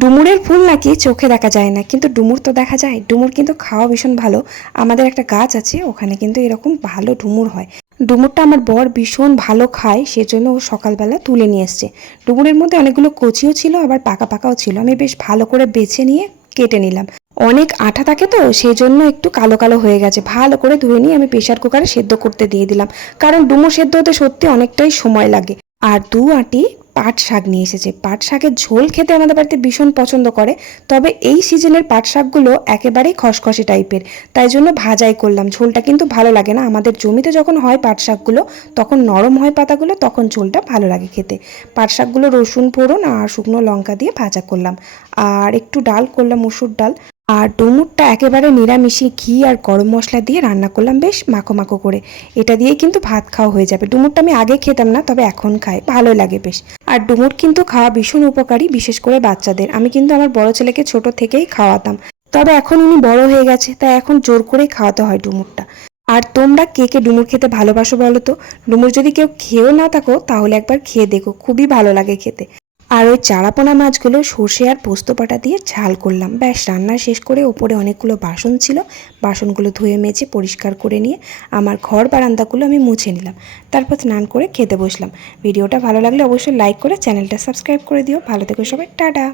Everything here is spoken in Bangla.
ডুমুরের ফুল নাকি চোখে দেখা যায় না, কিন্তু ডুমুর তো দেখা যায়। ডুমুর কিন্তু খাওয়া ভীষণ ভালো। আমাদের একটা গাছ আছে, ওখানে কিন্তু এরকম ভালো ডুমুর হয়। ডুমুরটা আমার বর ভীষণ ভালো খায়, সেজন্য ও সকালবেলা তুলে নিয়ে এসছে। ডুমুরের মধ্যে অনেকগুলো কচিও ছিল, আবার পাকা পাকাও ছিল। আমি বেশ ভালো করে বেছে নিয়ে কেটে নিলাম। অনেক আঠা থাকে তো, সেই জন্য একটু কালো কালো হয়ে গেছে। ভালো করে ধুয়ে নিয়ে আমি প্রেশার কুকারে সেদ্ধ করতে দিয়ে দিলাম, কারণ ডুমুর সেদ্ধ হতে সত্যি অনেকটাই সময় লাগে। আর দু আঁটি পাট শাক নিয়ে এসেছে। পাট শাকের ঝোল খেতে আমাদের বাড়িতে ভীষণ পছন্দ করে, তবে এই সিজনের পাট শাকগুলো একেবারেই খসখসে টাইপের, তাই জন্য ভাজাই করলাম। ঝোলটা কিন্তু ভালো লাগে না। আমাদের জমিতে যখন হয় পাট শাকগুলো, তখন নরম হয় পাতাগুলো, তখন ঝোলটা ভালো লাগে খেতে। পাট শাকগুলো রসুন ফোড়ন আর শুকনো লঙ্কা দিয়ে ভাজা করলাম, আর একটু ডাল করলাম, মসুর ডাল। আর ডুমুরটা একেবারে নিরামিষি ঘি আর গরম মশলা দিয়ে রান্না করলাম, বেশ মাখো মাখো করে। এটা দিয়েই কিন্তু ভাত খাওয়া হয়ে যাবে। ডুমুরটা আমি আগে খেতাম না, তবে এখন খাই, ভালো লাগে বেশ। আর ডুমুর কিন্তু খাওয়া ভীষণ উপকারী, বিশেষ করে বাচ্চাদের। আমি কিন্তু আমার বড় ছেলেকে ছোট থেকেই খাওয়াতাম, তবে এখন উনি বড় হয়ে গেছে, তাই এখন জোর করেই খাওয়াতে হয় ডুমুরটা। আর তোমরা কে কে ডুমুর খেতে ভালোবাসো বলো তো? ডুমুর যদি কেউ খেয়েও না থাকো, তাহলে একবার খেয়ে দেখো, খুবই ভালো লাগে খেতে। আর ওই চারাপোনা মাছগুলো সর্ষে আর পোস্ত বাটা দিয়ে ঝাল করলাম। ব্যাস, রান্না শেষ করে ওপরে অনেকগুলো বাসন ছিল, বাসনগুলো ধুয়ে মেজে পরিষ্কার করে নিয়ে আমার ঘর বারান্দাগুলো আমি মুছে নিলাম। তারপর স্নান করে খেতে বসলাম। ভিডিওটা ভালো লাগলে অবশ্যই লাইক করে চ্যানেলটা সাবস্ক্রাইব করে দিও। ভালো থেকো সবাই, টাটা।